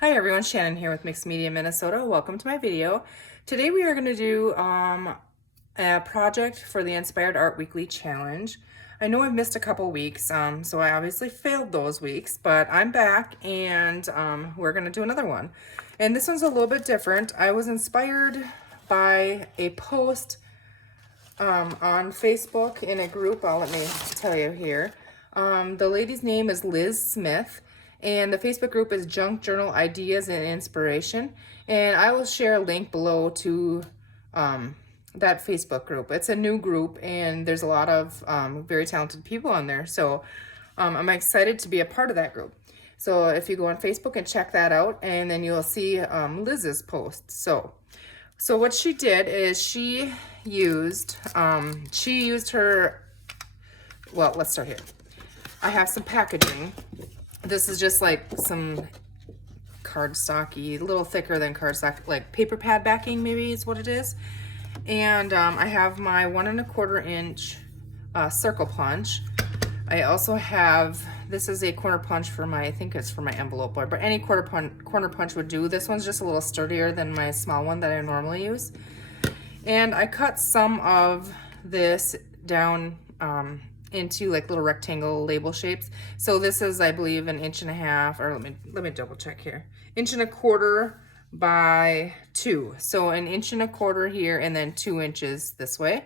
Hi everyone, Shannon here with Mixed Media Minnesota. Welcome to my video. Today we are going to do a project for the Inspired Art Weekly Challenge. I know I've missed a couple weeks, so I obviously failed those weeks, but I'm back and we're going to do another one. And this one's a little bit different. I was inspired by a post on Facebook in a group. Let me tell you here. The lady's name is Liz Smith, and the Facebook group is Junk Journal Ideas and Inspiration. And I will share a link below to that Facebook group. It's a new group, and there's a lot of very talented people on there. So I'm excited to be a part of that group. So if you go on Facebook and check that out, and then you'll see Liz's post. So what she did is she used her, well, let's start here. I have some packaging. This is just like some cardstocky, a little thicker than cardstock, like paper pad backing maybe is what it is. And I have my 1 1/4 inch circle punch. I also have, this is a corner punch for my, I think it's for my envelope board, but any corner punch would do. This one's just a little sturdier than my small one that I normally use. And I cut some of this down into like little rectangle label shapes. So this is, I believe, 1.5 inches, or let me double check here. 1 1/4 by 2. So 1 1/4 inches here, and then 2 inches this way.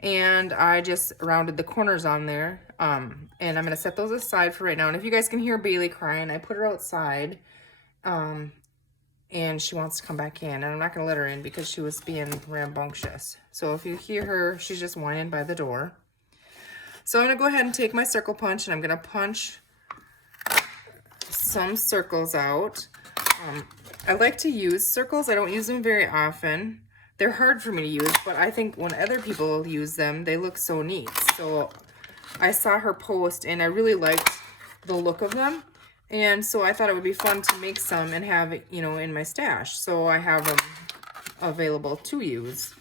And I just rounded the corners on there. And I'm gonna set those aside for right now. And if you guys can hear Bailey crying, I put her outside. And she wants to come back in, and I'm not gonna let her in because she was being rambunctious. So if you hear her, she's just whining by the door. So I'm gonna go ahead and take my circle punch, and I'm gonna punch some circles out. I like to use circles. I don't use them very often. They're hard for me to use, but I think when other people use them, they look so neat. So I saw her post, and I really liked the look of them. And so I thought it would be fun to make some and have it, you know, in my stash. So I have them available to use.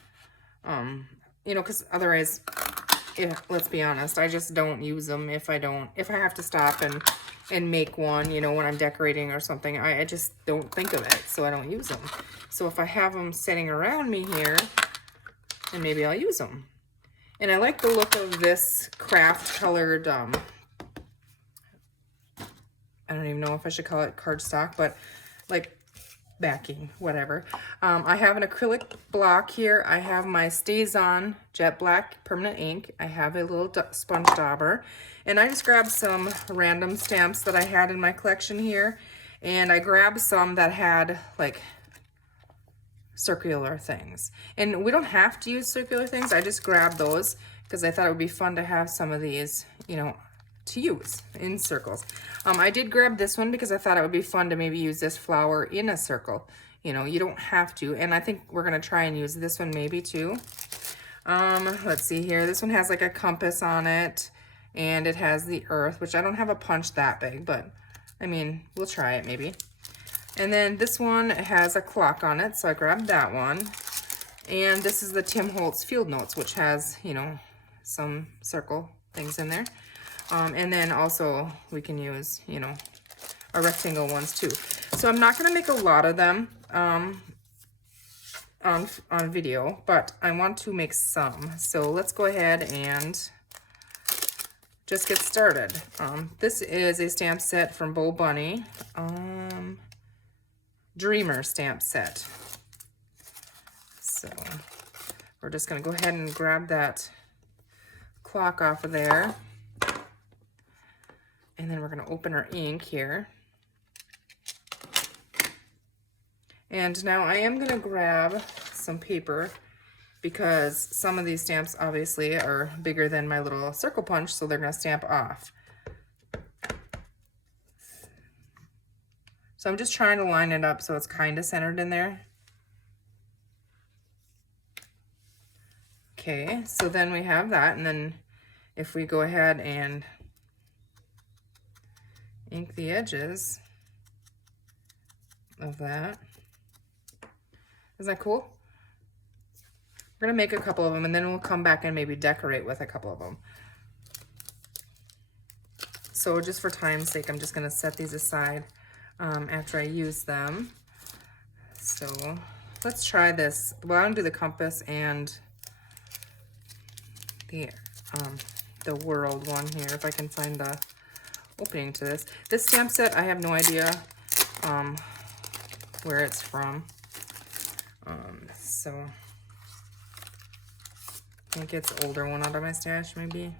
You know, because otherwise, let's be honest, I just don't use them if I have to stop and make one, you know, when I'm decorating or something. I just don't think of it, so I don't use them. So if I have them sitting around me here, then maybe I'll use them. And I like the look of this craft colored, I don't even know if I should call it cardstock, but like backing, whatever. I have an acrylic block here. I have my Stays On Jet Black Permanent Ink. I have a little sponge dauber. And I just grabbed some random stamps that I had in my collection here. And I grabbed some that had like circular things. And we don't have to use circular things. I just grabbed those because I thought it would be fun to have some of these, you know, to use in circles. I did grab this one because I thought it would be fun to maybe use this flower in a circle. You know, you don't have to, and I think we're gonna try and use this one maybe too. Let's see here. This one has like a compass on it, and it has the earth, which I don't have a punch that big, but I mean, we'll try it maybe. And then this one has a clock on it, so I grabbed that one. And this is the Tim Holtz Field Notes, which has, you know, some circle things in there. And then also we can use, you know, our rectangle ones too. So I'm not gonna make a lot of them on video, but I want to make some. So let's go ahead and just get started. This is a stamp set from Bo Bunny, Dreamer stamp set. So we're just gonna go ahead and grab that clock off of there. And then we're going to open our ink here. And now I am going to grab some paper because some of these stamps obviously are bigger than my little circle punch, so they're going to stamp off. So I'm just trying to line it up so it's kind of centered in there. Okay, so then we have that, and then if we go ahead and ink the edges of that. Is that cool? We're gonna make a couple of them, and then we'll come back and maybe decorate with a couple of them. So just for time's sake, I'm just gonna set these aside. after I use them. So let's try this. Well, I'm gonna do the compass and the world one here, if I can find the opening to this. This stamp set, I have no idea where it's from. So I think it's an older one out of my stash, maybe.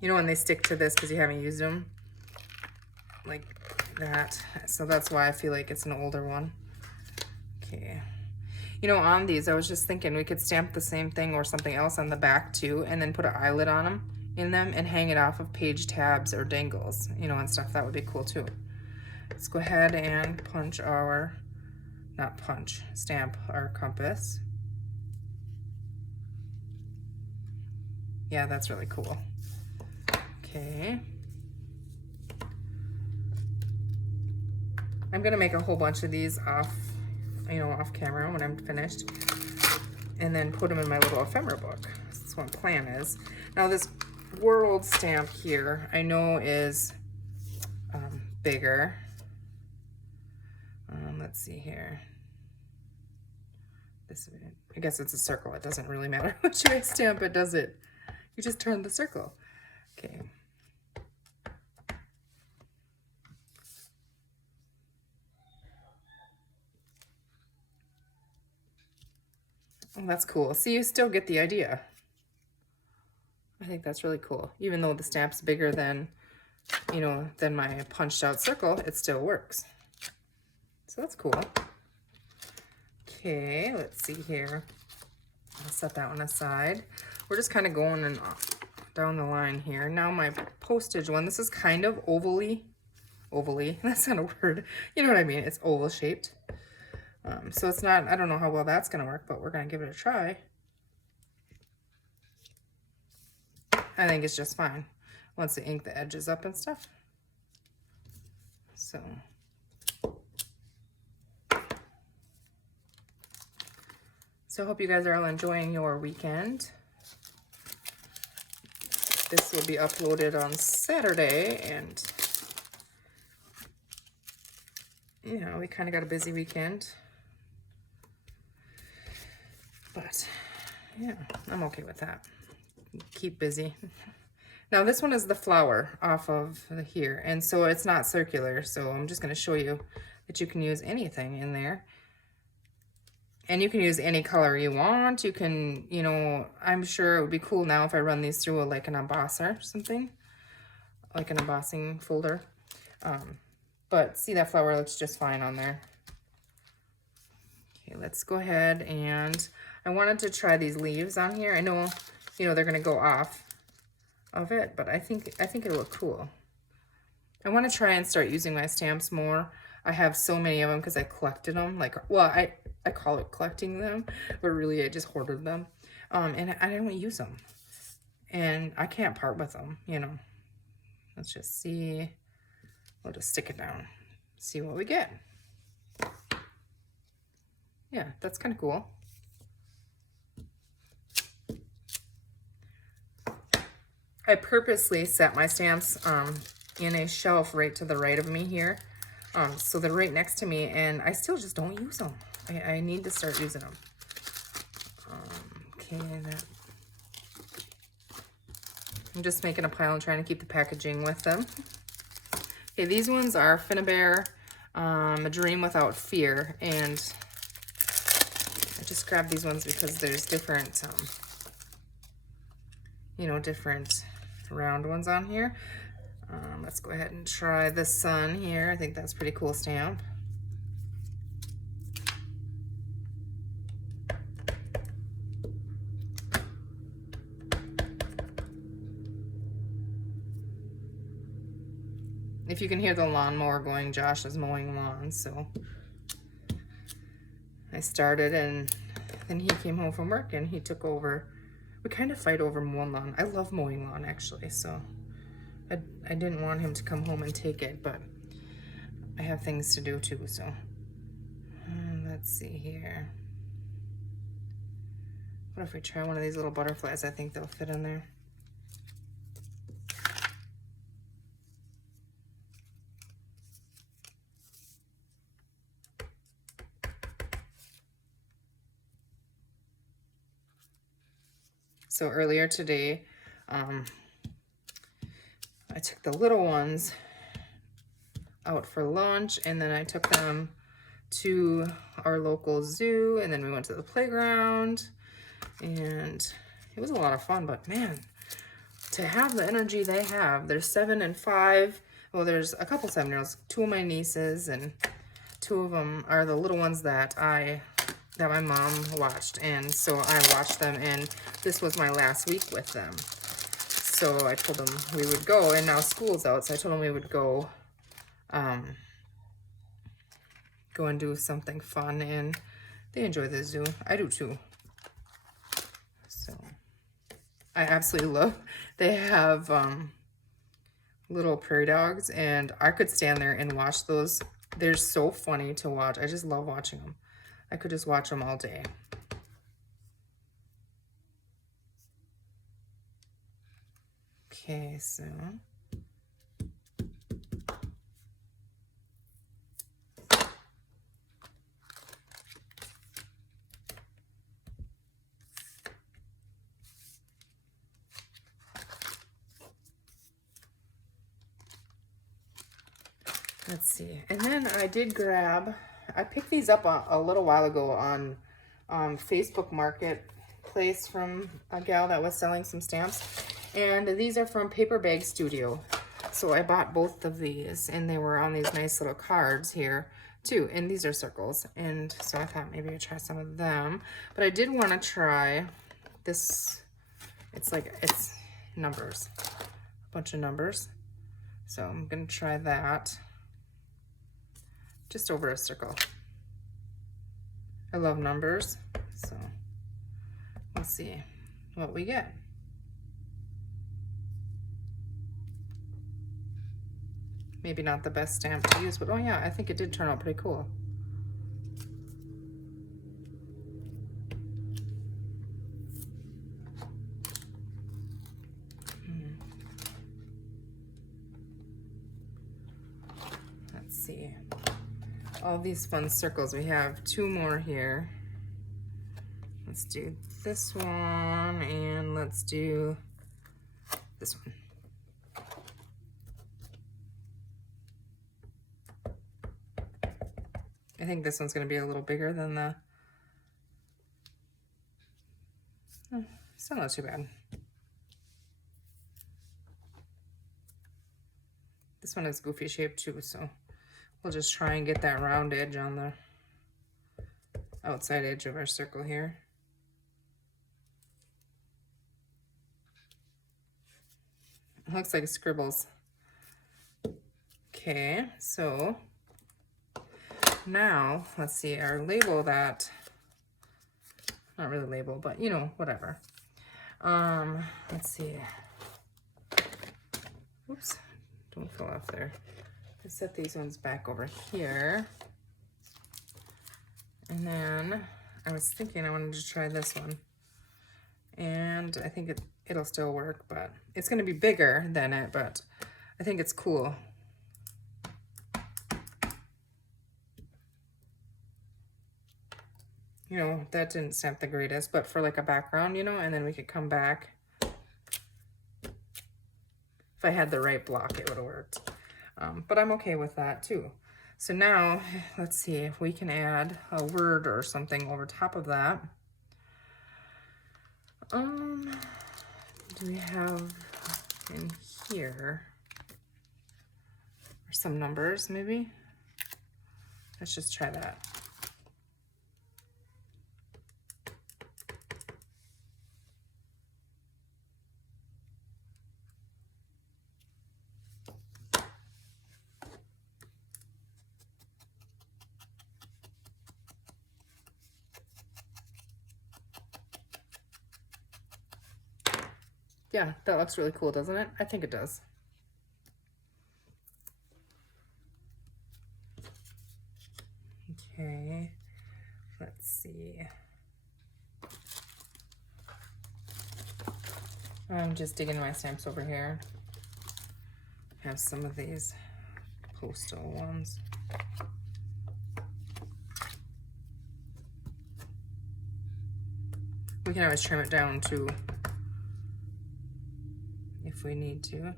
You know when they stick to this because you haven't used them? Like that. So that's why I feel like it's an older one. Okay. You know, on these, I was just thinking we could stamp the same thing or something else on the back too, and then put an eyelid on them, in them, and hang it off of page tabs or dangles, you know, and stuff. That would be cool too. Let's go ahead and punch our, not punch, stamp our compass. Yeah, that's really cool. Okay. I'm gonna make a whole bunch of these off, you know, off camera when I'm finished, and then put them in my little ephemera book. That's what my plan is. Now this world stamp here, I know is bigger. Let's see here. This, I guess it's a circle. It doesn't really matter which way I stamp it, does it? You just turn the circle. Okay. Oh, that's cool. See, you still get the idea. I think that's really cool. Even though the stamp's bigger than, you know, than my punched out circle, it still works. So that's cool. Okay, let's see here. I'll set that one aside. We're just kind of going and down the line here. Now my postage one, this is kind of ovally, that's not a word. You know what I mean? It's oval shaped. So it's not, I don't know how well that's going to work, but we're going to give it a try. I think it's just fine once they ink the edges up and stuff. So I hope you guys are all enjoying your weekend. This will be uploaded on Saturday, and you know, we kind of got a busy weekend. But yeah, I'm okay with that. Keep busy. Now this one is the flower off of here, and so it's not circular, so I'm just going to show you that you can use anything in there. And you can use any color you want. You can, you know, I'm sure it would be cool now if I run these through like an embosser or something, like an embossing folder. But see, that flower looks just fine on there. Okay, let's go ahead, and I wanted to try these leaves on here. I know, you know, they're gonna go off of it, but I think it'll look cool. I want to try and start using my stamps more. I have so many of them because I collected them. Like, well, I call it collecting them, but really I just hoarded them. And I don't use them, and I can't part with them, you know. Let's just see. We'll just stick it down, see what we get. Yeah, that's kind of cool. I purposely set my stamps in a shelf right to the right of me here. So they're right next to me, and I still just don't use them. I need to start using them. Okay, I'm just making a pile and trying to keep the packaging with them. Okay, these ones are Finnabair, A Dream Without Fear, and I just grabbed these ones because there's different, you know, different round ones on here. Let's go ahead and try the sun here. I think that's a pretty cool stamp. If you can hear the lawnmower going, Josh is mowing lawns, so I started, and then he came home from work and he took over. We kind of fight over mowing lawn. I love mowing lawn, actually, so I didn't want him to come home and take it, but I have things to do too, so let's see here. What if we try one of these little butterflies? I think they'll fit in there. So earlier today, I took the little ones out for lunch, and then I took them to our local zoo, and then we went to the playground, and it was a lot of fun. But man, to have the energy they have, they're 7 and 5. Well, there's a couple 7-year-olds, 2 of my nieces, and 2 of them are the little ones that my mom watched, and so I watched them, and this was my last week with them. So I told them we would go, and now school's out, so I told them we would go go and do something fun, and they enjoy the zoo. I do too. So I absolutely love, they have little prairie dogs, and I could stand there and watch those. They're so funny to watch. I just love watching them. I could just watch them all day. Okay, so let's see. And then I did grab, I picked these up a little while ago on Facebook Marketplace from a gal that was selling some stamps. And these are from Paper Bag Studio. So I bought both of these, and they were on these nice little cards here too. And these are circles. And so I thought maybe I'd try some of them. But I did want to try this. It's numbers, a bunch of numbers. So I'm going to try that. Just over a circle. I love numbers, so let's see what we get. Maybe not the best stamp to use, but oh yeah, I think it did turn out pretty cool. Let's see. All these fun circles. We have 2 more here. Let's do this one, and let's do this one. I think this one's going to be a little bigger than the... Oh, still not too bad. This one is goofy shaped too, so we'll just try and get that round edge on the outside edge of our circle here. It looks like scribbles. Okay, so now let's see our label that, not really label, but you know, whatever. Let's see. Oops, don't fall off there. I set these ones back over here. And then I was thinking I wanted to try this one. And I think it'll still work, but it's going to be bigger than it, but I think it's cool. You know, that didn't stamp the greatest, but for like a background, you know, and then we could come back. If I had the right block, it would have worked. But I'm okay with that too. So now, let's see if we can add a word or something over top of that. Do we have in here or some numbers maybe? Let's just try that. Yeah, that looks really cool, doesn't it? I think it does. Okay, let's see. I'm just digging my stamps over here. I have some of these postal ones. We can always trim it down too. if we need to.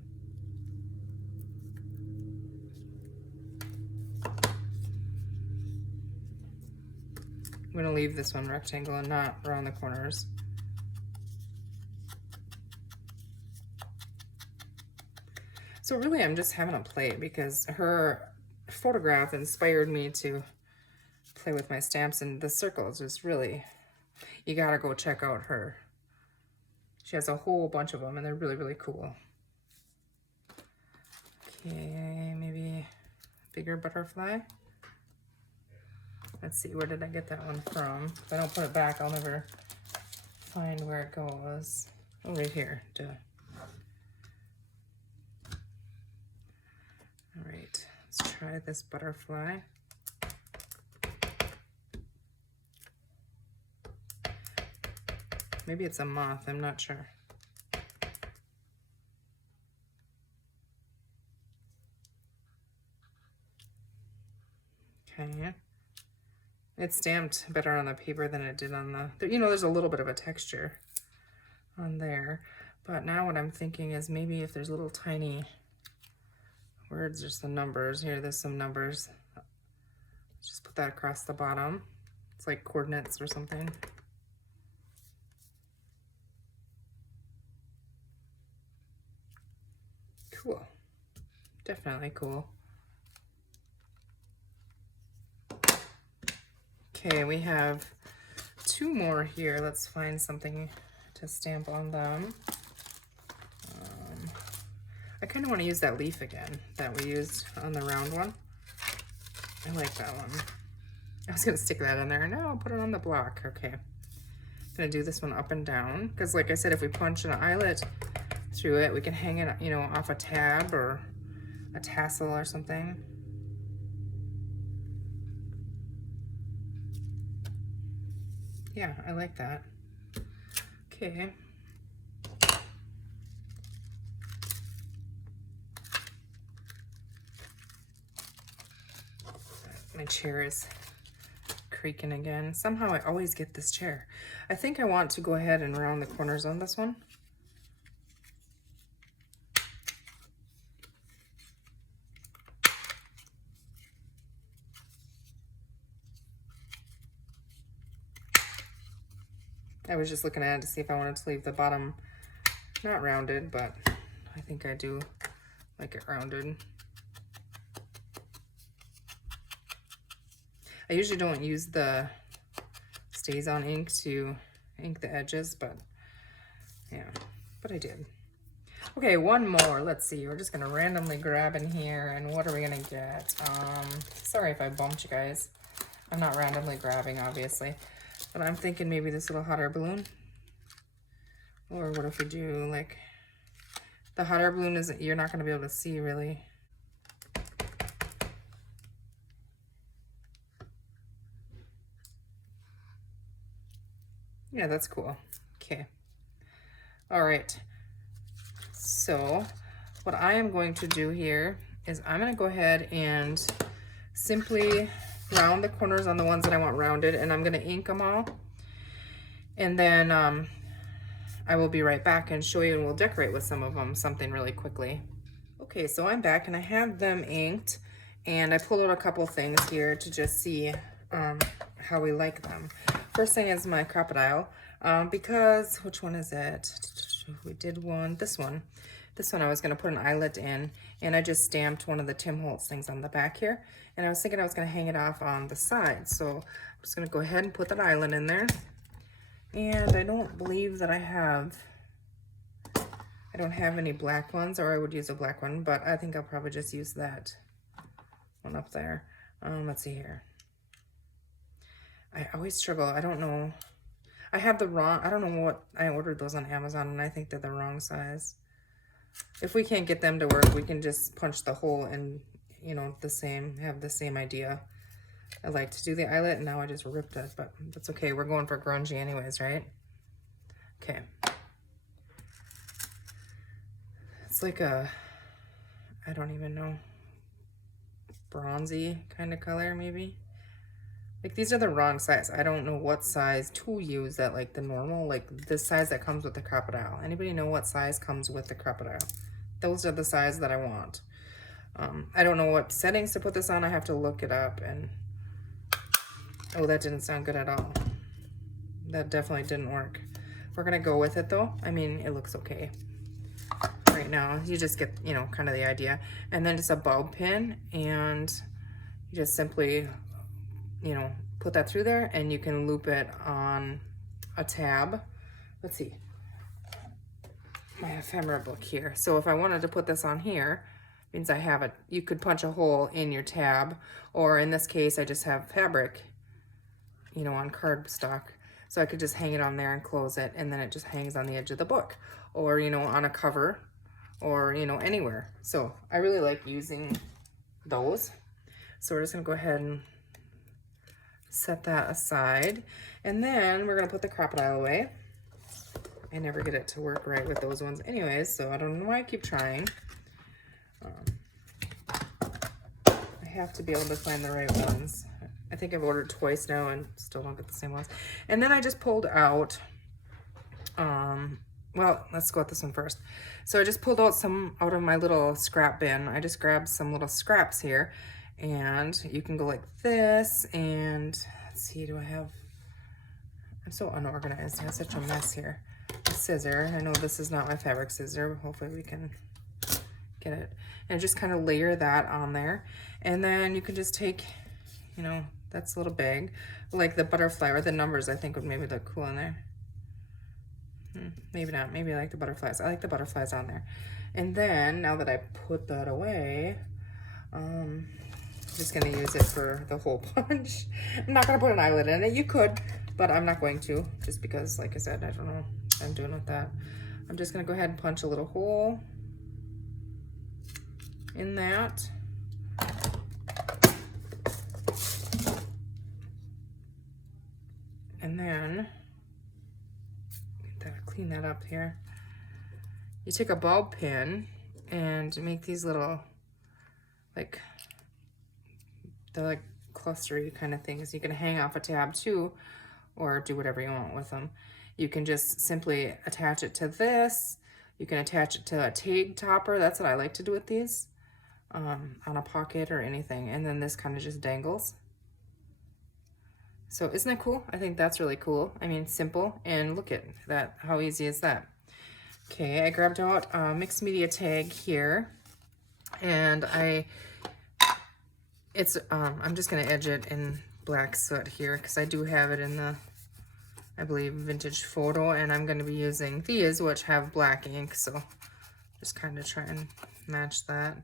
I'm gonna leave this one rectangle and not around the corners. So really I'm just having a play because her photograph inspired me to play with my stamps, and the circles is really, you gotta go check out her. She has a whole bunch of them and they're really, really cool. Okay, maybe bigger butterfly. Let's see, where did I get that one from? If I don't put it back, I'll never find where it goes. Oh, right here. Duh. All right, let's try this butterfly. Maybe it's a moth, I'm not sure. Okay. It's stamped better on the paper than it did on the, you know, there's a little bit of a texture on there. But now what I'm thinking is maybe if there's little tiny words, there's some numbers. Here, there's some numbers. Just put that across the bottom. It's like coordinates or something. Cool. Definitely cool. Okay, we have two more here. Let's find something to stamp on them. I kind of want to use that leaf again that we used on the round one. I like that one. I was going to stick that in there. No, I'll put it on the block. Okay. I'm going to do this one up and down because, like I said, if we punch an eyelet through it, we can hang it, you know, off a tab or a tassel or something. Yeah, I like that. Okay. My chair is creaking again. Somehow I always get this chair. I think I want to go ahead and round the corners on this one. I was just looking at it to see if I wanted to leave the bottom not rounded, but I think I do like it rounded. I usually don't use the Stays On ink to ink the edges, but yeah, but I did. Okay, one more. Let's see. We're just gonna randomly grab in here, and what are we gonna get? Sorry if I bumped you guys. I'm not randomly grabbing, obviously. But I'm thinking maybe this little hot air balloon. Or what if we do like the hot air balloon isn't, you're not going to be able to see really. Yeah, that's cool. Okay. All right. So what I am going to do here is I'm going to go ahead and simply round the corners on the ones that I want rounded, and I'm going to ink them all. And then I will be right back and show you, and we'll decorate with some of them, something really quickly. Okay, so I'm back and I have them inked, and I pulled out a couple things here to just see how we like them. First thing is my crocodile, because, which one is it? We did one, this one. This one I was gonna put an eyelet in, and I just stamped one of the Tim Holtz things on the back here, and I was thinking I was gonna hang it off on the side. So I'm just gonna go ahead and put that eyelet in there. And I don't believe that I don't have any black ones, or I would use a black one, but I think I'll probably just use that one up there. Let's see here. I always struggle. I don't know. I have the wrong, I don't know what, I ordered those on Amazon and I think they're the wrong size. If we can't get them to work, we can just punch the hole and, you know, have the same idea. I like to do the eyelet, and now I just ripped it, but that's okay. We're going for grungy anyways, right? Okay. It's like a, I don't even know, bronzy kind of color maybe. Like these are the wrong size. I don't know what size to use that, like the normal, like the size that comes with the crocodile. Anybody know what size comes with the crocodile? Those are the size that I want. I don't know what settings to put this on. I have to look it up. And oh, that didn't sound good at all. That definitely didn't work. We're gonna go with it though. I mean, it looks okay right now. You just get, you know, kind of the idea. And then just a bulb pin, and you just simply, you know, put that through there, and you can loop it on a tab. Let's see, my ephemera book here. So if I wanted to put this on here, means I have it. You could punch a hole in your tab, or in this case, I just have fabric, you know, on cardstock. So I could just hang it on there and close it, and then it just hangs on the edge of the book, or, you know, on a cover, or, you know, anywhere. So I really like using those. So we're just gonna go ahead and set that aside. And then we're gonna put the crocodile away. I never get it to work right with those ones anyways, so I don't know why I keep trying. I have to be able to find the right ones. I think I've ordered twice now and still don't get the same ones. And then I just pulled out, well, let's go with this one first. So I just pulled out some out of my little scrap bin. I just grabbed some little scraps here, and you can go like this, and let's see, do I have, I'm so unorganized. I have such a mess here. A scissor. I know this is not my fabric scissor. Hopefully we can get it. And just kind of layer that on there. And then you can just take, you know, that's a little big. Like the butterfly or the numbers, I think would maybe look cool in there. Maybe not. Maybe I like the butterflies. I like the butterflies on there. And then, now that I put that away, I'm just going to use it for the hole punch. I'm not going to put an eyelet in it. You could, but I'm not going to. Just because, like I said, I don't know what I'm doing with that. I'm just going to go ahead and punch a little hole in that. And then, clean that up here. You take a bulb pin and make these little, like, they're like clustery kind of things. You can hang off a tab too, or do whatever you want with them. You can just simply attach it to this. You can attach it to a tag topper. That's what I like to do with these, on a pocket or anything. And then this kind of just dangles. So isn't that cool? I think that's really cool. I mean, simple, and look at that. How easy is that? Okay, I grabbed out a mixed media tag here, and I'm just gonna edge it in black soot here because I do have it in the, I believe, vintage photo, and I'm gonna be using these, which have black ink, so just kind of try and match that.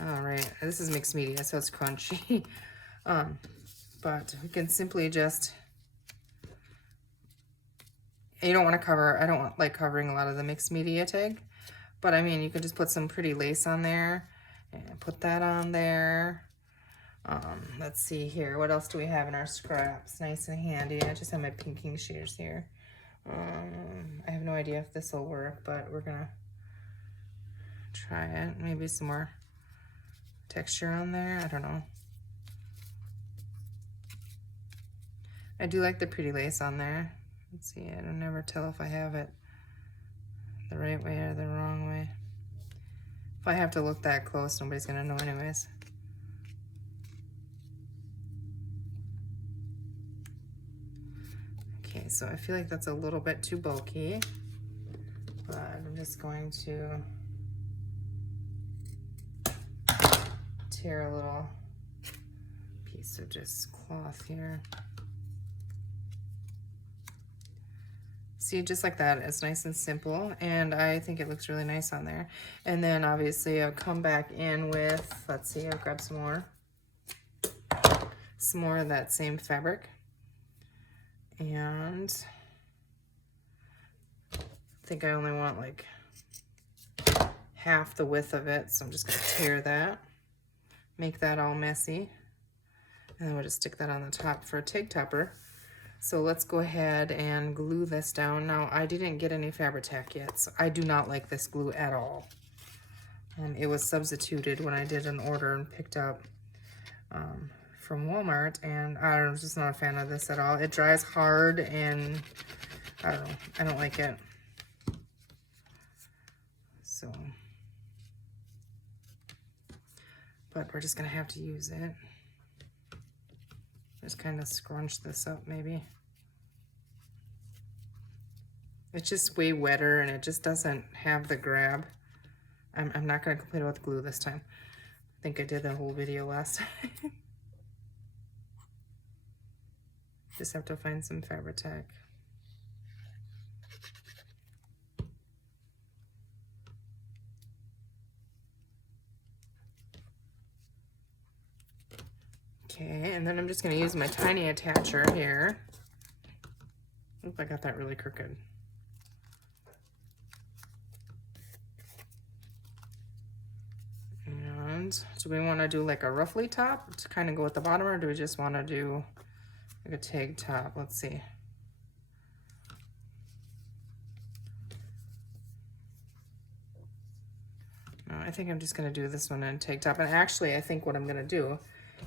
All right, this is mixed media, so it's crunchy. But we can simply just, you don't want to cover, I don't like covering a lot of the mixed media tag, but I mean, you can just put some pretty lace on there and put that on there. Let's see here, what else do we have in our scraps? Nice and handy. I just have my pinking shears here. I have no idea if this will work, but we're gonna try it. Maybe some more texture on there, I don't know. I do like the pretty lace on there. Let's see, I don't never tell if I have it the right way or the wrong way. If I have to look that close, nobody's gonna know anyways. Okay, so I feel like that's a little bit too bulky, but I'm just going to tear a little piece of just cloth here. See, just like that, it's nice and simple, and I think it looks really nice on there. And then obviously I'll come back in with, let's see, I'll grab some more of that same fabric. And I think I only want like half the width of it, so I'm just gonna tear that, make that all messy, and then we'll just stick that on the top for a tag topper. So let's go ahead and glue this down. Now, I didn't get any Fabri-Tac yet, so I do not like this glue at all. It was substituted when I did an order and picked up from Walmart, and I'm just not a fan of this at all. It dries hard, and I don't know, I don't like it. So, but we're just gonna have to use it. Just kind of scrunch this up maybe. It's just way wetter, and it just doesn't have the grab. I'm not gonna complain about the glue this time. I think I did the whole video last time. Just have to find some Fabri-Tac. Okay, and then I'm just gonna use my tiny attacher here. Oop, I got that really crooked. And do we want to do like a ruffly top to kind of go at the bottom, or do we just want to do like a tag top? Let's see. No, I think I'm just going to do this one in tag top. And actually, I think what I'm going to do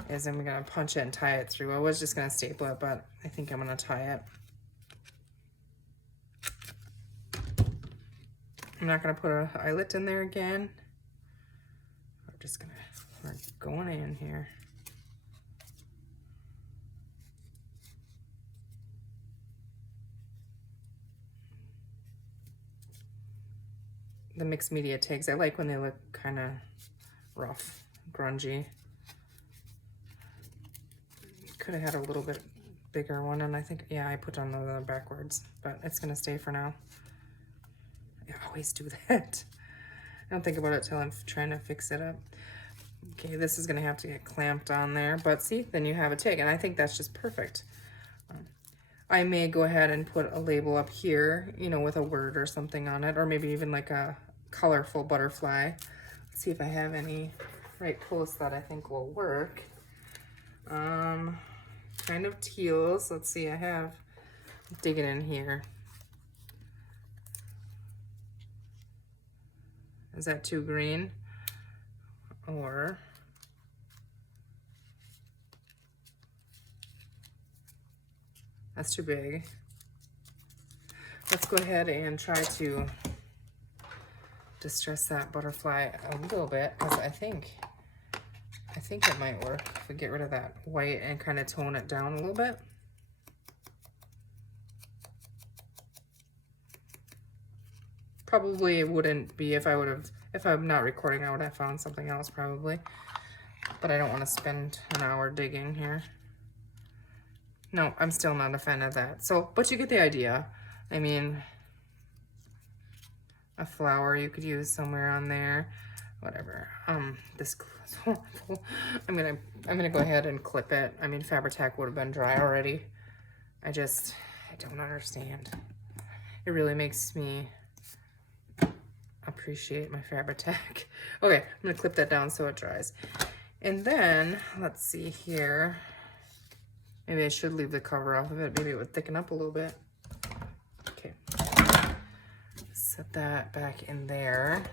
is I'm going to punch it and tie it through. I was just going to staple it, but I think I'm going to tie it. I'm not going to put an eyelet in there again. We're just going to, we're going in here. The mixed media tags, I like when they look kind of rough, grungy. Could have had a little bit bigger one, and I think, yeah, I put on the backwards, but it's gonna stay for now. I always do that. I don't think about it till I'm trying to fix it up. Okay, this is gonna have to get clamped on there, but see, then you have a tag, and I think that's just perfect. I may go ahead and put a label up here, you know, with a word or something on it, or maybe even like a colorful butterfly. Let's see if I have any right posts that I think will work. Kind of teals. Let's see, I have, dig it in here. Is that too green? Or that's too big. Let's go ahead and try to distress that butterfly a little bit, because I think it might work if we get rid of that white and kind of tone it down a little bit. Probably it wouldn't be if I'm not recording, I would have found something else probably. But I don't want to spend an hour digging here. No, I'm still not a fan of that. So, but you get the idea. I mean, a flower you could use somewhere on there, whatever. This glue is horrible. I'm gonna go ahead and clip it. I mean, Fabri-Tac would have been dry already. I don't understand. It really makes me appreciate my Fabri-Tac. Okay, I'm gonna clip that down so it dries. And then, let's see here. Maybe I should leave the cover off of it. Maybe it would thicken up a little bit. Okay. Set that back in there.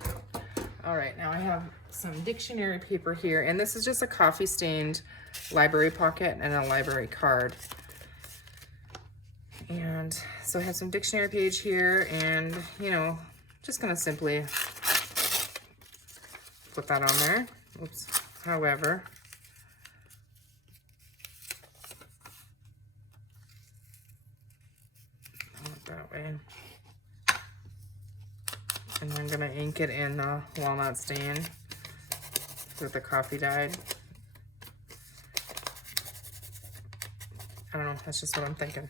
All right, now I have some dictionary paper here, and this is just a coffee stained library pocket and a library card. And so I have some dictionary page here, and you know, just gonna simply put that on there. Oops. However, that way. And I'm gonna ink it in walnut stain with the coffee dyed. I don't know, that's just what I'm thinking.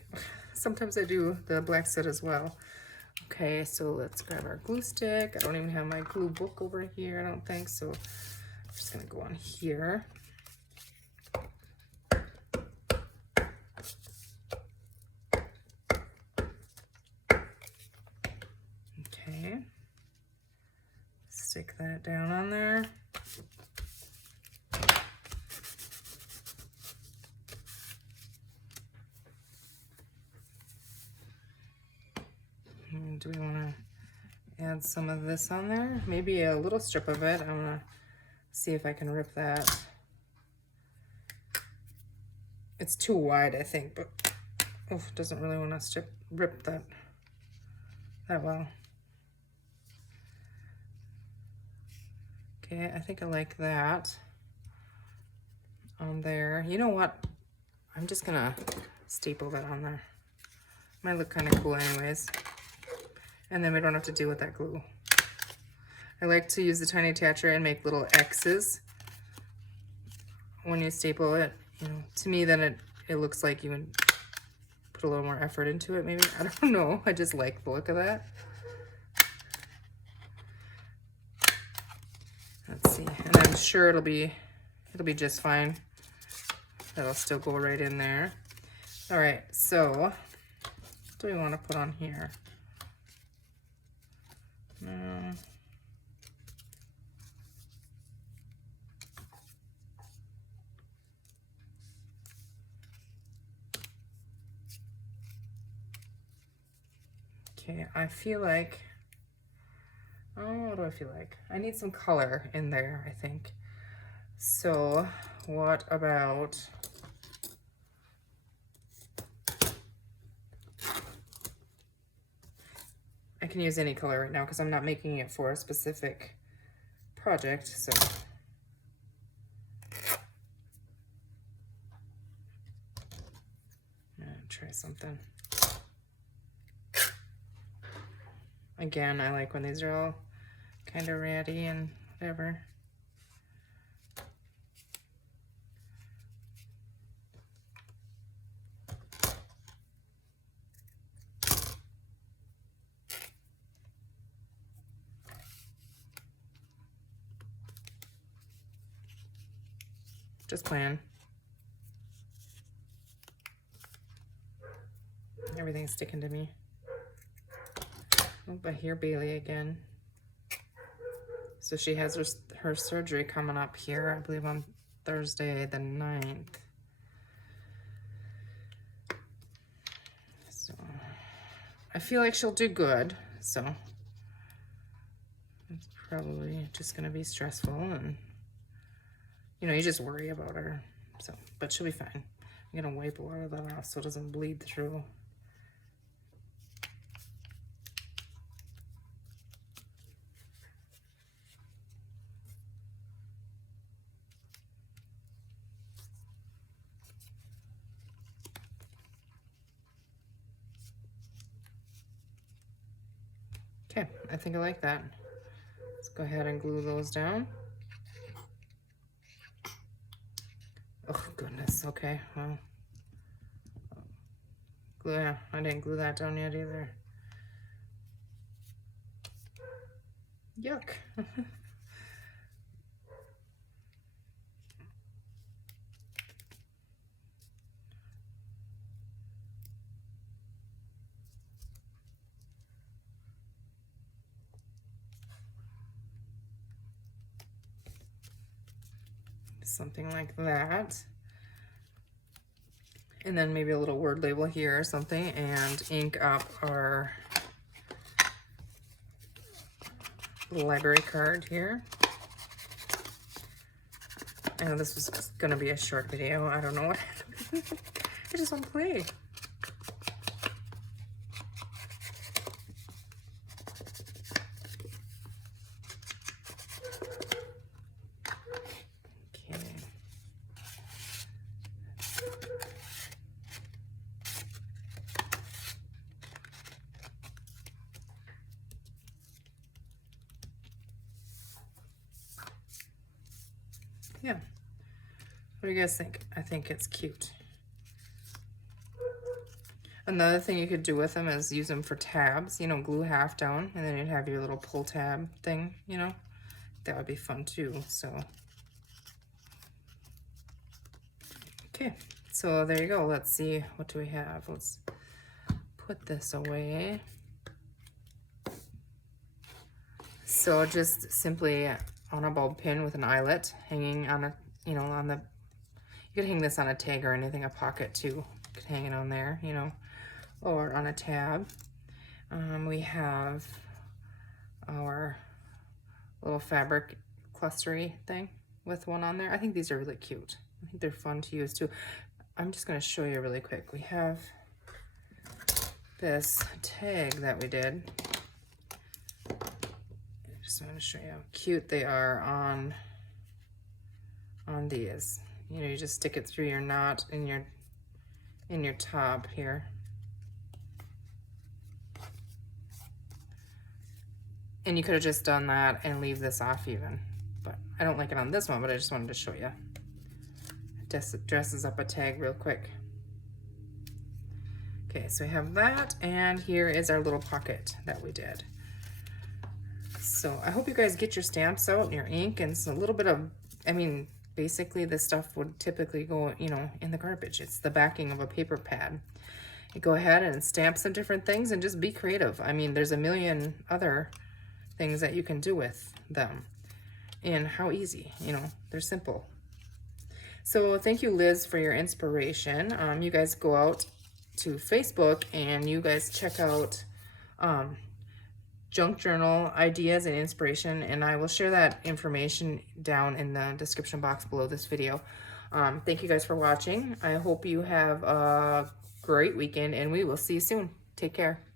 Sometimes I do the black soot as well. Okay, so let's grab our glue stick. I don't even have my glue book over here, I don't think, so I'm just gonna go on here. Okay. Stick that down on there. And do we want to add some of this on there? Maybe a little strip of it. I'm going to see if I can rip that It's too wide, I think, but oh, it doesn't really want to rip that well. Okay, I think I like that on there. You know what? I'm just gonna staple that on there. Might look kind of cool anyways. And then we don't have to deal with that glue. I like to use the tiny attacher and make little X's when you staple it. You know, to me, then it looks like you would put a little more effort into it, maybe. I don't know. I just like the look of that. Let's see. And I'm sure it'll be just fine. That'll still go right in there. All right, so what do we want to put on here? Okay, I feel like, oh, what do I feel like? I need some color in there, I think. So what about, I can use any color right now because I'm not making it for a specific project, so. I'm gonna try something. Again, I like when these are all kind of ratty and whatever. Just playing. Everything's sticking to me. Oh, I hear Bailey again. So she has her surgery coming up here, I believe on Thursday the 9th. So I feel like she'll do good. So it's probably just gonna be stressful, and you know, you just worry about her. So, but she'll be fine. I'm gonna wipe a lot of that off so it doesn't bleed through. Okay, I think I like that. Let's go ahead and glue those down. Oh goodness, okay, well. Glue, yeah, I didn't glue that down yet either. Yuck. Something like that. And then maybe a little word label here or something, and ink up our library card here. I know this was gonna be a short video. I don't know what happened. I just want to play. Yeah. What do you guys think? I think it's cute. Another thing you could do with them is use them for tabs, you know, glue half down, and then you'd have your little pull tab thing, you know. That would be fun too, so. Okay, so there you go. Let's see, what do we have? Let's put this away. So just simply on a bulb pin with an eyelet hanging on a, you know, on the, you could hang this on a tag or anything, a pocket too. You could hang it on there, you know, or on a tab. We have our little fabric clustery thing with one on there. I think these are really cute. I think they're fun to use too. I'm just going to show you really quick. We have this tag that we did. I just want to show you how cute they are on these. You know, you just stick it through your knot in your top here. And you could have just done that and leave this off even, but I don't like it on this one, but I just wanted to show you. It dresses up a tag real quick. Okay, so we have that, and here is our little pocket that we did. So I hope you guys get your stamps out and your ink, and a little bit of, I mean, basically this stuff would typically go, you know, in the garbage. It's the backing of a paper pad. You go ahead and stamp some different things and just be creative. I mean, there's a million other things that you can do with them. And how easy, you know, they're simple. So thank you, Liz, for your inspiration. You guys go out to Facebook and you guys check out junk journal ideas and inspiration, and I will share that information down in the description box below this video. Thank you guys for watching. I hope you have a great weekend, and we will see you soon. Take care.